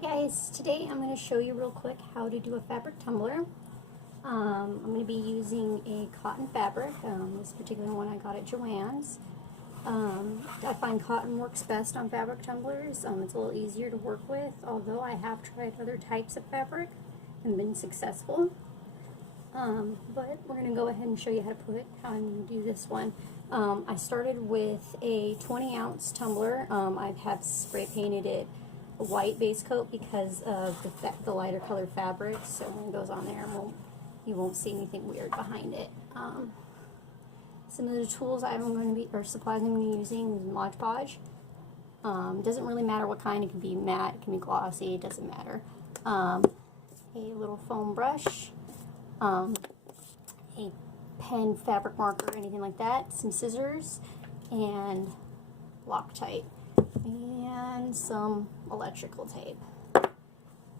Hi guys, today I'm going to show you real quick how to do a fabric tumbler. I'm going to be using a cotton fabric. This particular one I got at JoAnns. I find cotton works best on fabric tumblers. It's a little easier to work with, although I have tried other types of fabric and been successful. But we're going to go ahead and show you how to do this one. I started with a 20-ounce tumbler. I have spray painted it a white base coat because of the lighter colored fabric, so when it goes on there you won't see anything weird behind it. Some of the tools supplies I'm going to be using is Mod Podge. Doesn't really matter what kind. It can be matte, it can be glossy, it doesn't matter. A little foam brush, a pen, fabric marker, anything like that, some scissors, and Loctite, and some electrical tape.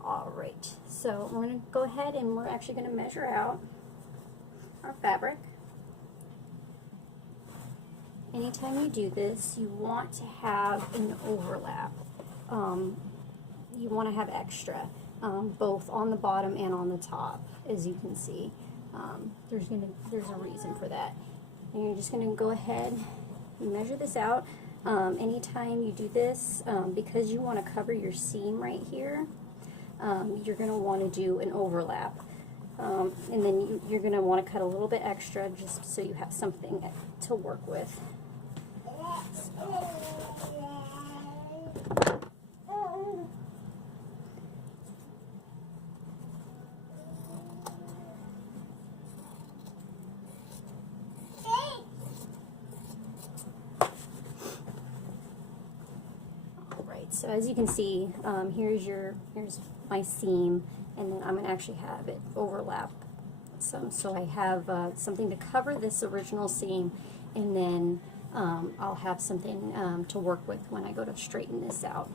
Alright, so we're going to go ahead and we're actually going to measure out our fabric. Anytime you do this, you want to have an overlap. You want to have extra, both on the bottom and on the top, as you can see. There's a reason for that. And you're just going to go ahead and measure this out. Anytime you do this, because you want to cover your seam right here, you're going to want to do an overlap. And then you're going to want to cut a little bit extra just so you have something to work with. So as you can see, here's my seam, and then I'm going to actually have it overlap some, so I have something to cover this original seam, and then I'll have something to work with when I go to straighten this out.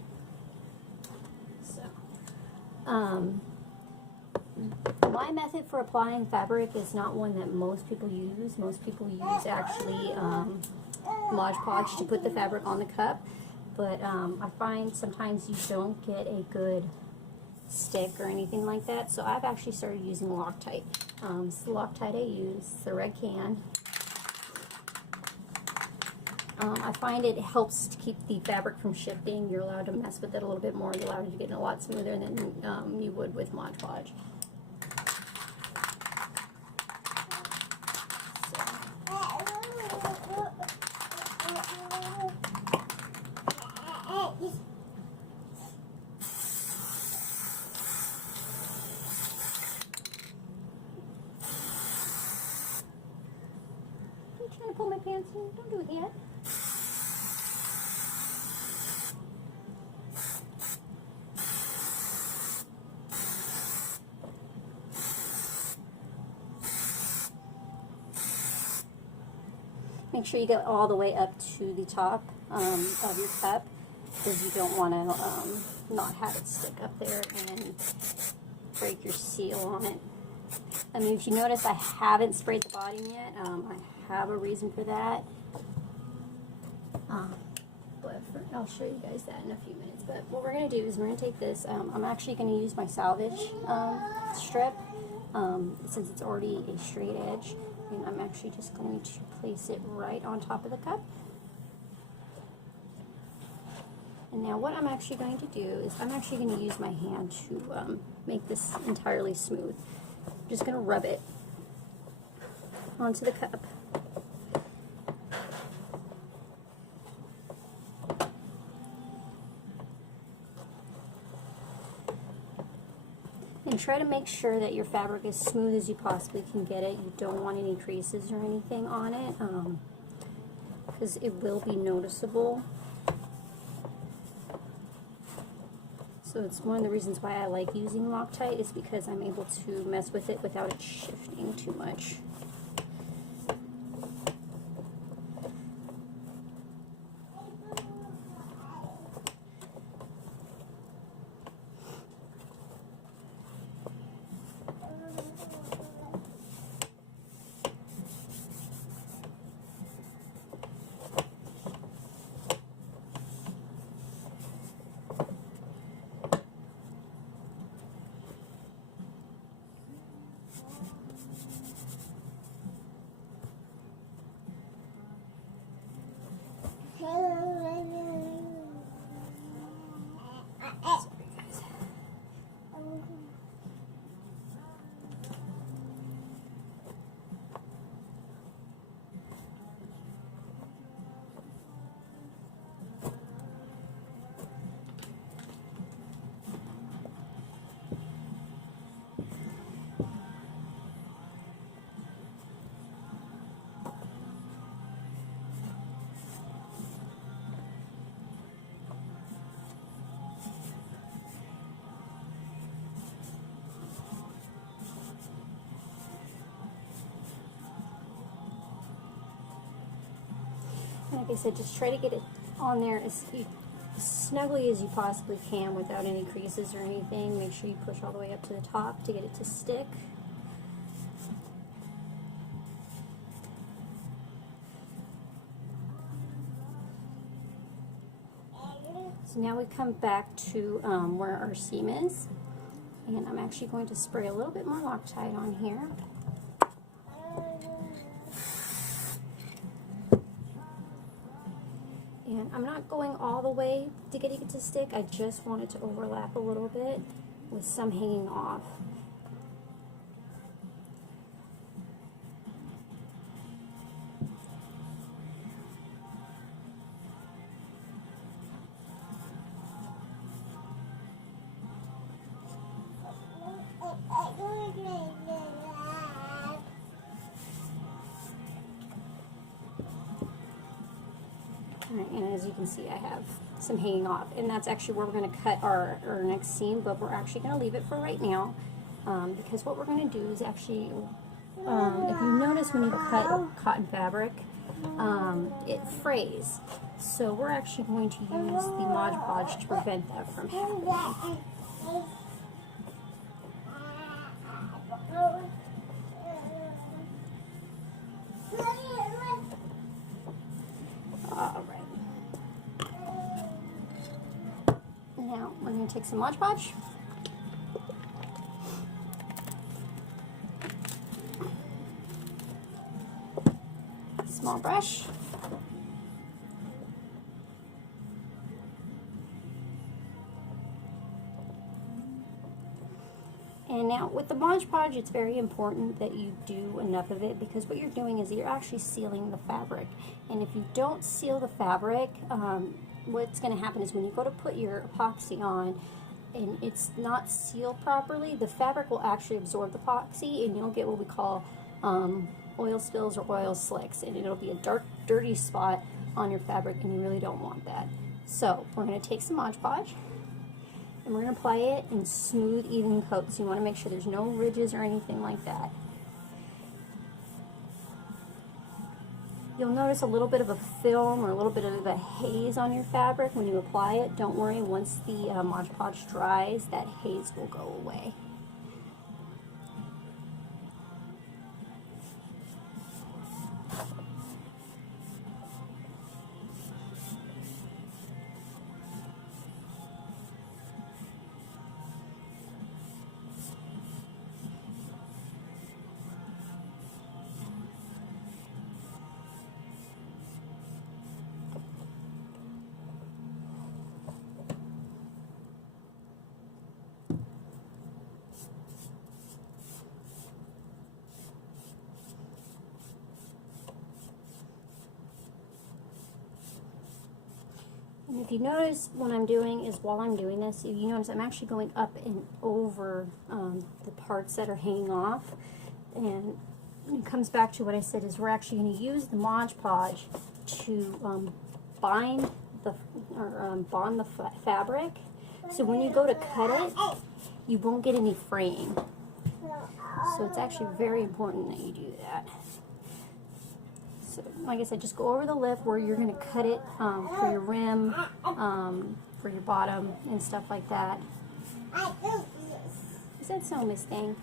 So my method for applying fabric is not one that most people use. Most people use actually Mod Podge to put the fabric on the cup. But I find sometimes you don't get a good stick or anything like that, so I've actually started using Loctite. It's the Loctite I use, the red can. I find it helps to keep the fabric from shifting. You're allowed to mess with it a little bit more. You're allowed to get it a lot smoother than you would with Mod Podge. Trying to pull my pants in. Don't do it yet. Make sure you get all the way up to the top of your cup, because you don't want to not have it stick up there and break your seal on it. I mean, if you notice, I haven't sprayed the bottom yet. I have a reason for that. But I'll show you guys that in a few minutes. But what we're going to do is we're going to take this. I'm actually going to use my salvage strip, since it's already a straight edge. And I'm actually just going to place it right on top of the cup. And now what I'm actually going to do is I'm actually going to use my hand to make this entirely smooth. I'm just going to rub it onto the cup. And try to make sure that your fabric is smooth as you possibly can get it. You don't want any creases or anything on it, because it will be noticeable. So it's one of the reasons why I like using Loctite, is because I'm able to mess with it without it shifting too much. like I said, just try to get it on there as snugly as you possibly can without any creases or anything. Make sure you push all the way up to the top to get it to stick. So now we come back to where our seam is, and I'm actually going to spray a little bit more Loctite on here. And I'm not going all the way to get it to stick, I just want it to overlap a little bit with some hanging off. Alright, and as you can see, I have some hanging off, and that's actually where we're going to cut our next seam, but we're actually going to leave it for right now, because what we're going to do is actually, if you notice when you cut cotton fabric, it frays. So we're actually going to use the Mod Podge to prevent that from happening. Alright. Now we're going to take some Mod Podge. Small brush. And now with the Mod Podge, it's very important that you do enough of it, because what you're doing is you're actually sealing the fabric. And if you don't seal the fabric, what's going to happen is when you go to put your epoxy on and it's not sealed properly, the fabric will actually absorb the epoxy and you'll get what we call oil spills or oil slicks, and it'll be a dark, dirty spot on your fabric, and you really don't want that. So we're going to take some Mod Podge and we're going to apply it in smooth, even coats. You want to make sure there's no ridges or anything like that. You'll notice a little bit of a film or a little bit of a haze on your fabric when you apply it. Don't worry, once the Mod Podge dries, that haze will go away. And if you notice what I'm doing is, while I'm doing this, if you notice I'm actually going up and over the parts that are hanging off. And it comes back to what I said, is we're actually going to use the Mod Podge to bond the fabric. So when you go to cut it, you won't get any fraying. So it's actually very important that you do that. So, like I said, just go over the lip where you're going to cut it for your rim, for your bottom, and stuff like that. Is that so, Miss Dang?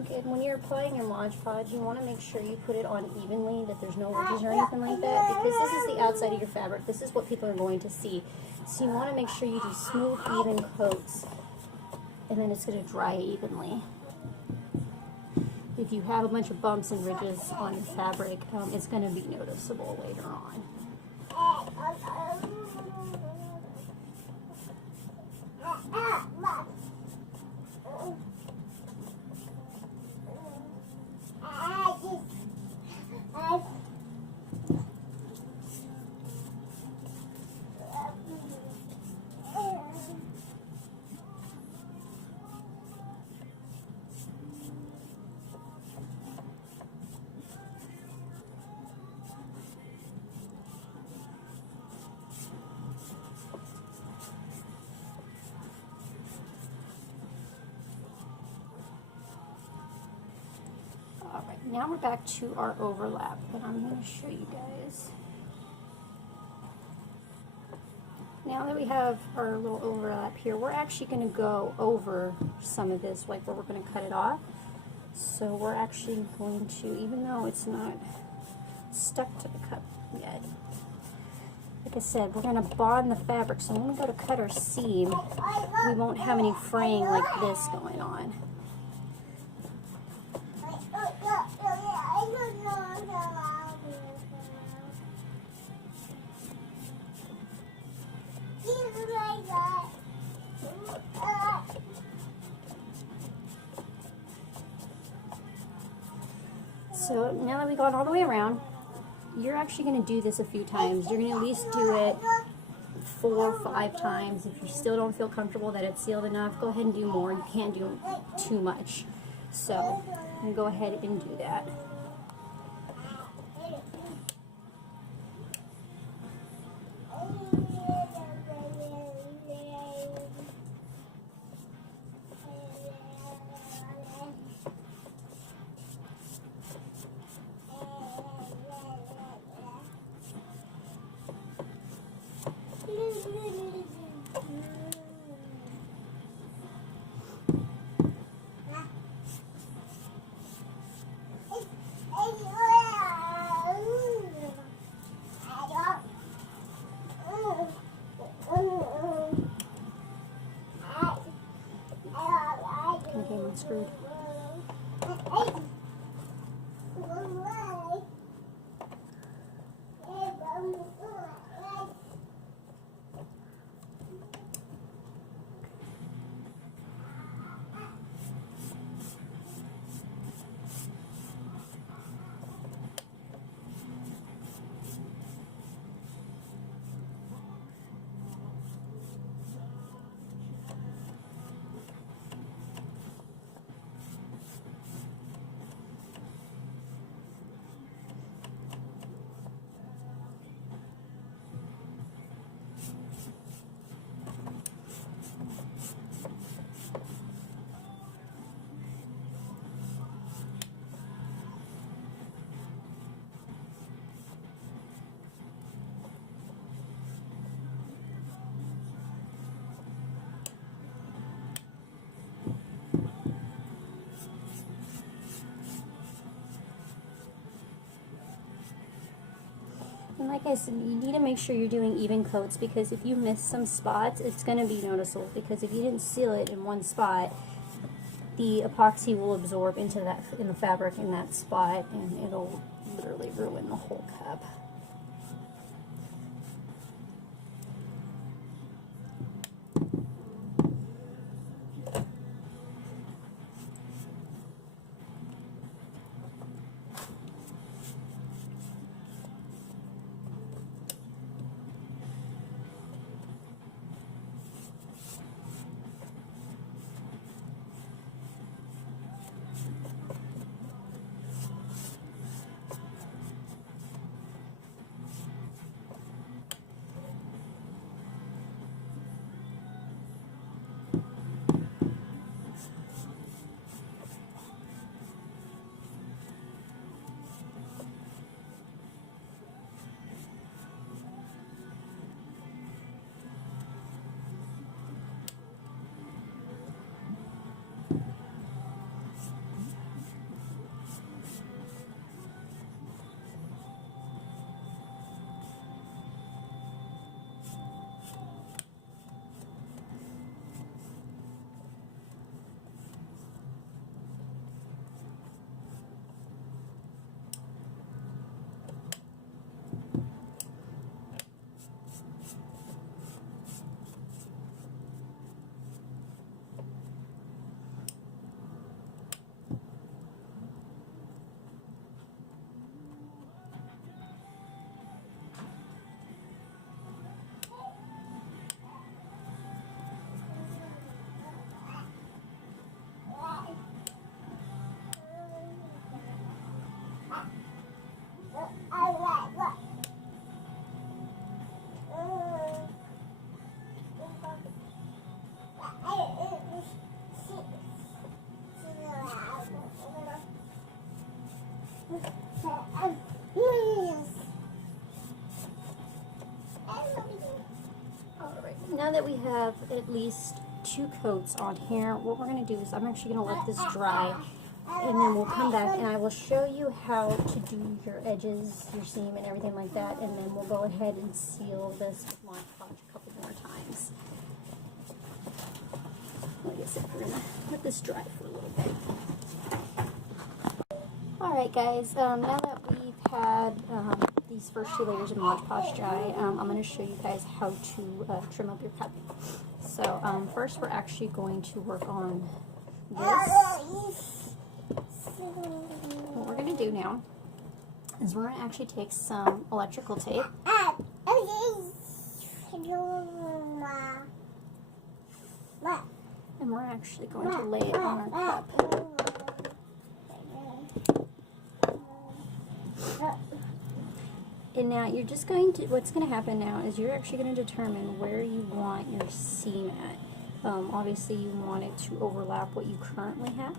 Okay, when you're applying your Mod Podge, you want to make sure you put it on evenly, that there's no ridges or anything like that, because this is the outside of your fabric. This is what people are going to see. So you want to make sure you do smooth, even coats. and then it's going to dry evenly. If you have a bunch of bumps and ridges on your fabric, it's going to be noticeable later on. Alright, now we're back to our overlap, and I'm going to show you guys. Now that we have our little overlap here, we're actually going to go over some of this, like where we're going to cut it off. So we're actually going to, even though it's not stuck to the cup yet, like I said, we're going to bond the fabric, so when we go to cut our seam, we won't have any fraying like this going on. So now that we've gone all the way around, you're actually going to do this a few times. You're going to at least do it 4 or 5 times. If you still don't feel comfortable that it's sealed enough, go ahead and do more. You can't do too much. So I'm going to go ahead and do that. Okay, I'm screwed. And like I said, you need to make sure you're doing even coats, because if you miss some spots, it's going to be noticeable, because if you didn't seal it in one spot, the epoxy will absorb into that, in the fabric in that spot, and it'll literally ruin the whole cup. Alright, now that we have at least 2 coats on here, what we're going to do is I'm actually going to let this dry, and then we'll come back and I will show you how to do your edges, your seam, and everything like that, and then we'll go ahead and seal this with Mod Podge a couple more times. Like I said, we're going to let this dry for a little bit. Alright guys, now that we've had these first 2 layers of Mod Podge dry, I'm going to show you guys how to trim up your cup. So first we're actually going to work on this. What we're going to do now is we're going to actually take some electrical tape. And we're actually going to lay it on our cup. And now you're just going to, what's going to happen now is you're actually going to determine where you want your seam at. Obviously you want it to overlap what you currently have.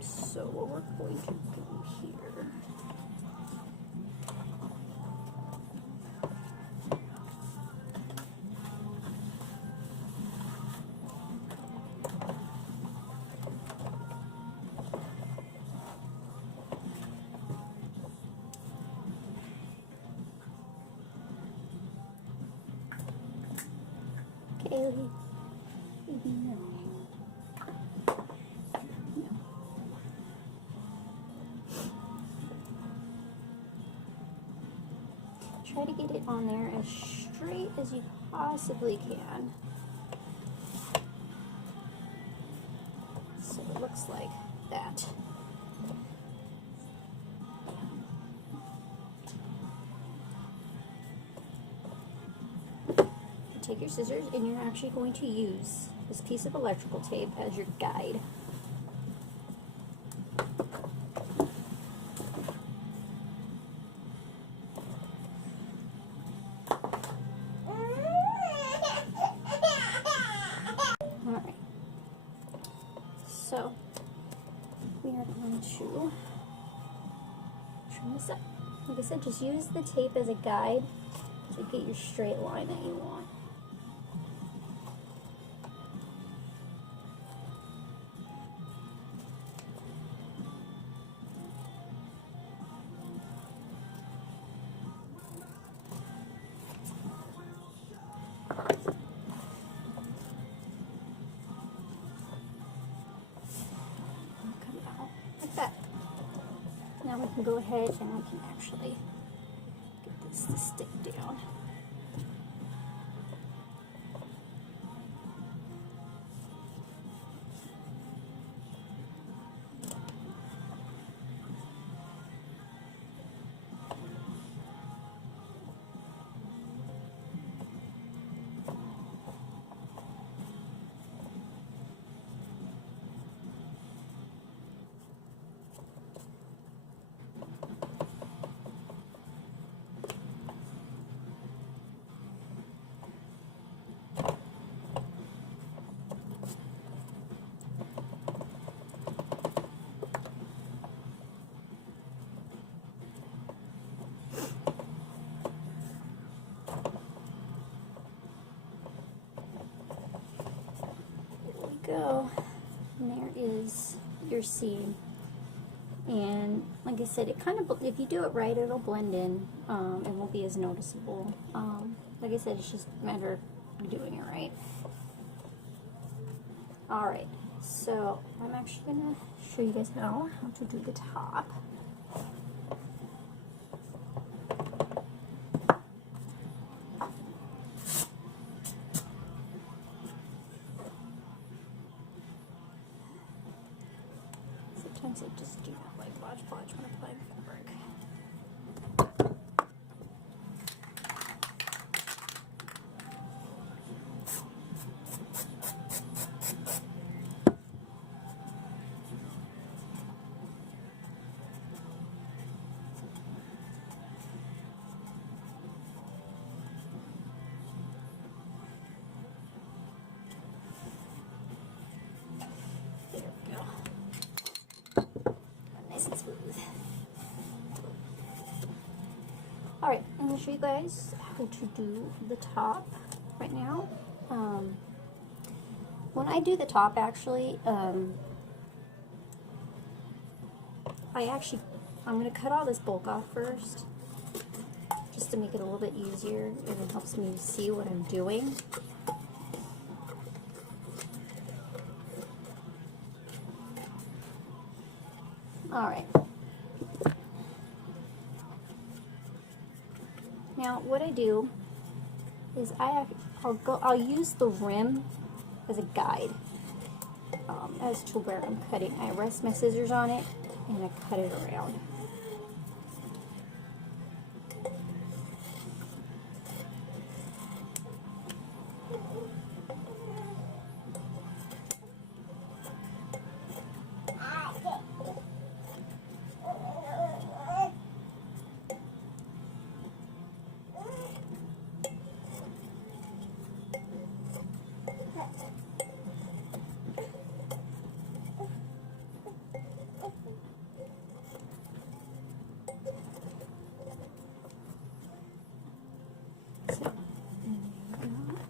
So what we're going to do here, Kaylee, no. Try to get it on there as straight as you possibly can. So it looks like that. Take your scissors and you're actually going to use this piece of electrical tape as your guide. Alright, so we are going to trim this up. Like I said, just use the tape as a guide to get your straight line that you want. Now we can go ahead and we can actually get this to stick down. Go, and there is your seam, and like I said, it kind of, if you do it right, it'll blend in. It won't be as noticeable. Like I said, it's just a matter of doing it right. Alright, so I'm actually going to show you guys how to do the top. Sometimes I just do not like Podge Podge when applying fabric. going to show you guys how to do the top right now. When I do the top, actually, I'm going to cut all this bulk off first, just to make it a little bit easier, and it helps me see what I'm doing. Alright. Now, what I do is I'll use the rim as a guide as to where I'm cutting. I rest my scissors on it and I cut it around.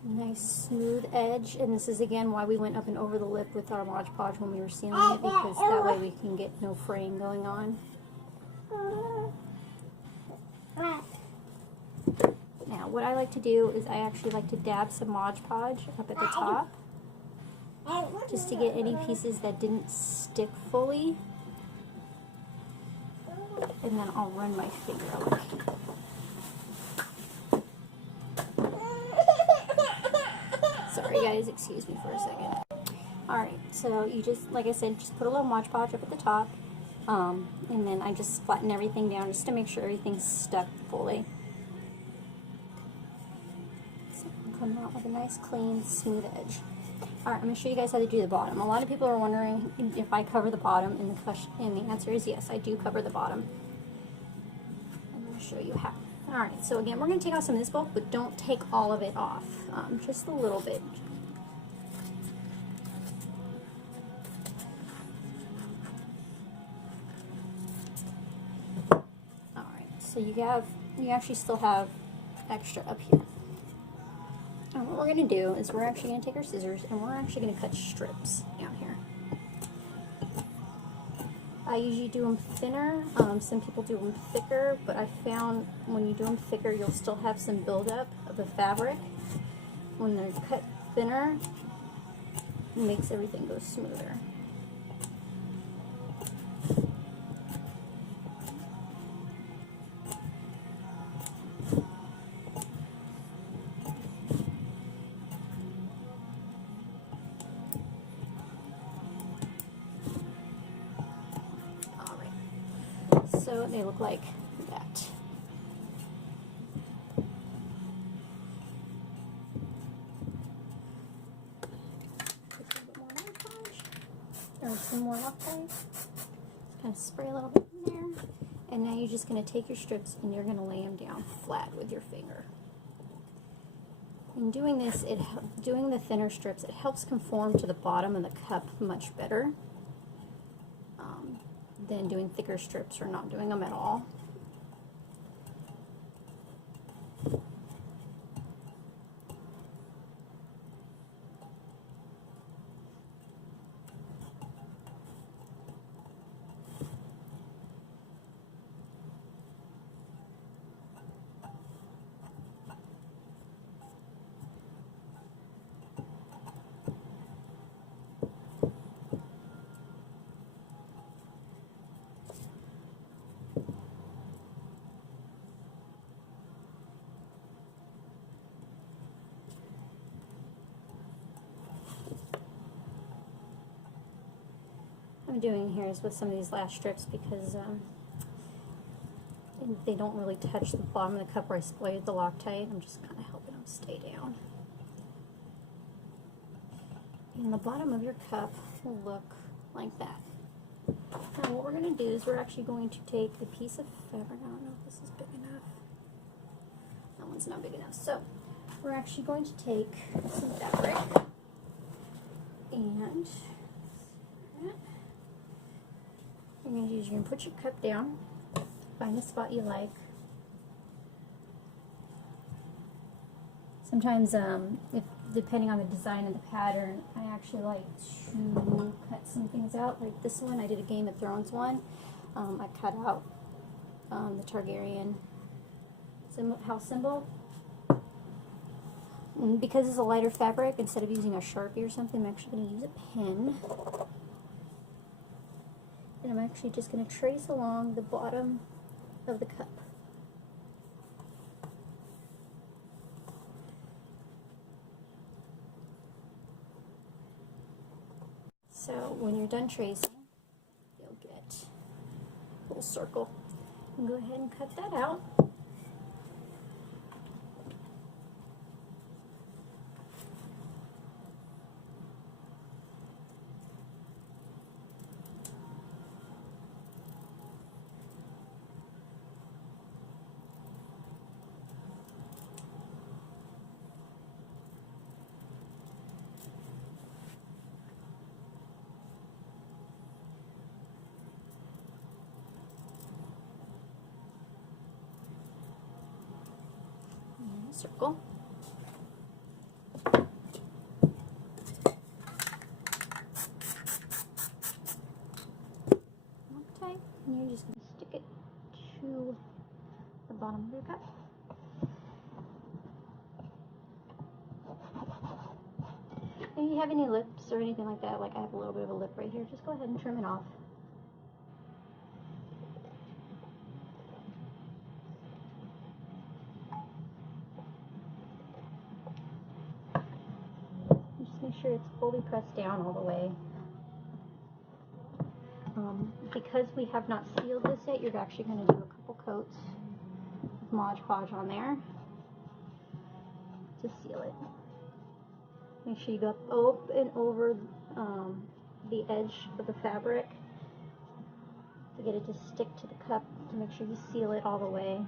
Nice smooth edge, and this is again why we went up and over the lip with our Mod Podge when we were sealing it, because that way we can get no fraying going on. Now what I like to do is I actually like to dab some Mod Podge up at the top, just to get any pieces that didn't stick fully, and then I'll run my finger over. Sorry guys, excuse me for a second. Alright, so you just, like I said, just put a little Mod Podge up at the top, and then I just flatten everything down just to make sure everything's stuck fully. So I'm coming out with a nice, clean, smooth edge. Alright, I'm going to show you guys how to do the bottom. A lot of people are wondering if I cover the bottom, and the answer is yes, I do cover the bottom. I'm going to show you how. Alright, so again, we're going to take off some of this bulk, but don't take all of it off, just a little bit. Alright, so you actually still have extra up here. And what we're going to do is we're actually going to take our scissors and we're actually going to cut strips down here. I usually do them thinner, some people do them thicker, but I found when you do them thicker you'll still have some buildup of the fabric. When they're cut thinner, it makes everything go smoother. So they look like that. Put a little bit more Mod Podge, or some more Loctite. Just kind of spray a little bit in there. And now you're just going to take your strips and you're going to lay them down flat with your finger. In doing this, doing the thinner strips, it helps conform to the bottom of the cup much better than doing thicker strips or not doing them at all. I'm doing here is with some of these last strips because they don't really touch the bottom of the cup where I sprayed the Loctite. I'm just kind of helping them stay down. And the bottom of your cup will look like that. Now what we're going to do is we're actually going to take a piece of fabric. I don't know if this is big enough. That one's not big enough. So we're actually going to take some fabric and you're going to put your cup down, find the spot you like, Sometimes, if depending on the design and the pattern, I actually like to cut some things out. Like this one, I did a Game of Thrones one. I cut out the Targaryen house symbol. And because it's a lighter fabric, instead of using a Sharpie or something, I'm actually going to use a pen. And I'm actually just going to trace along the bottom of the cup. So when you're done tracing, you'll get a little circle. And go ahead and cut that out. Circle. Okay, and you're just going to stick it to the bottom of your cup. If you have any lips or anything like that, like I have a little bit of a lip right here, just go ahead and trim it off. Just make sure it's fully pressed down all the way. Because we have not sealed this yet, you're actually going to do a couple coats of Mod Podge on there to seal it. Make sure you go up and over the edge of the fabric to get it to stick to the cup, to make sure you seal it all the way.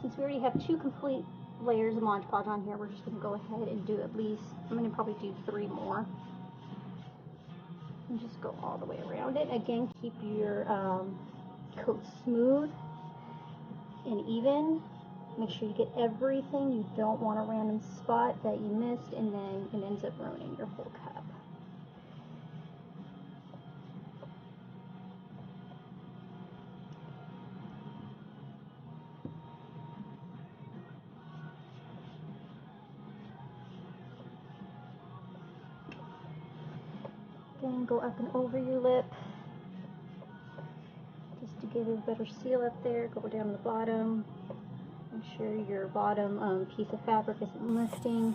Since we already have 2 complete layers of Mod Podge on here, we're just going to go ahead and do at least, I'm going to probably do 3 more. And just go all the way around it. Again, keep your coat smooth and even. Make sure you get everything. You don't want a random spot that you missed and then it ends up ruining your whole cup. Again, go up and over your lip just to give it a better seal up there. Go down to the bottom. Make sure your bottom piece of fabric isn't lifting.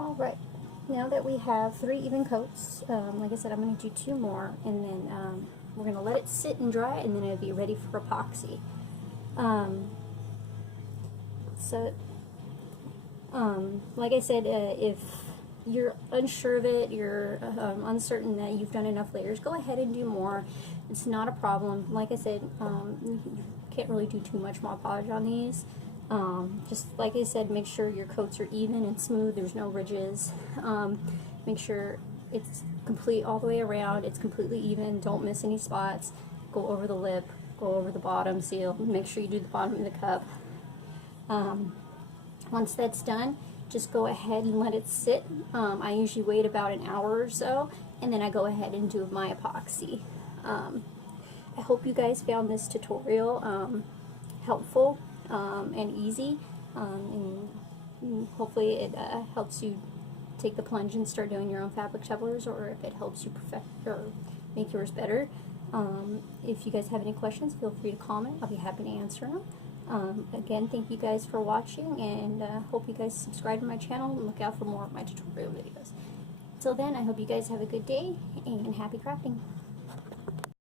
Alright, now that we have 3 even coats, like I said, I'm going to do 2 more, and then we're going to let it sit and dry, and then it'll be ready for epoxy. Like I said, if you're unsure of it, you're uncertain that you've done enough layers, go ahead and do more. It's not a problem. Like I said, you can't really do too much Mod Podge on these. Just like I said, make sure your coats are even and smooth, there's no ridges. Make sure it's complete all the way around, it's completely even, don't miss any spots. Go over the lip, go over the bottom seal, make sure you do the bottom of the cup. Once that's done, just go ahead and let it sit. I usually wait about an hour or so, and then I go ahead and do my epoxy. I hope you guys found this tutorial helpful and easy, and hopefully it helps you take the plunge and start doing your own fabric tumblers, or if it helps you perfect or make yours better. If you guys have any questions, feel free to comment. I'll be happy to answer them. Again, thank you guys for watching, and hope you guys subscribe to my channel and look out for more of my tutorial videos. Till then, I hope you guys have a good day and happy crafting.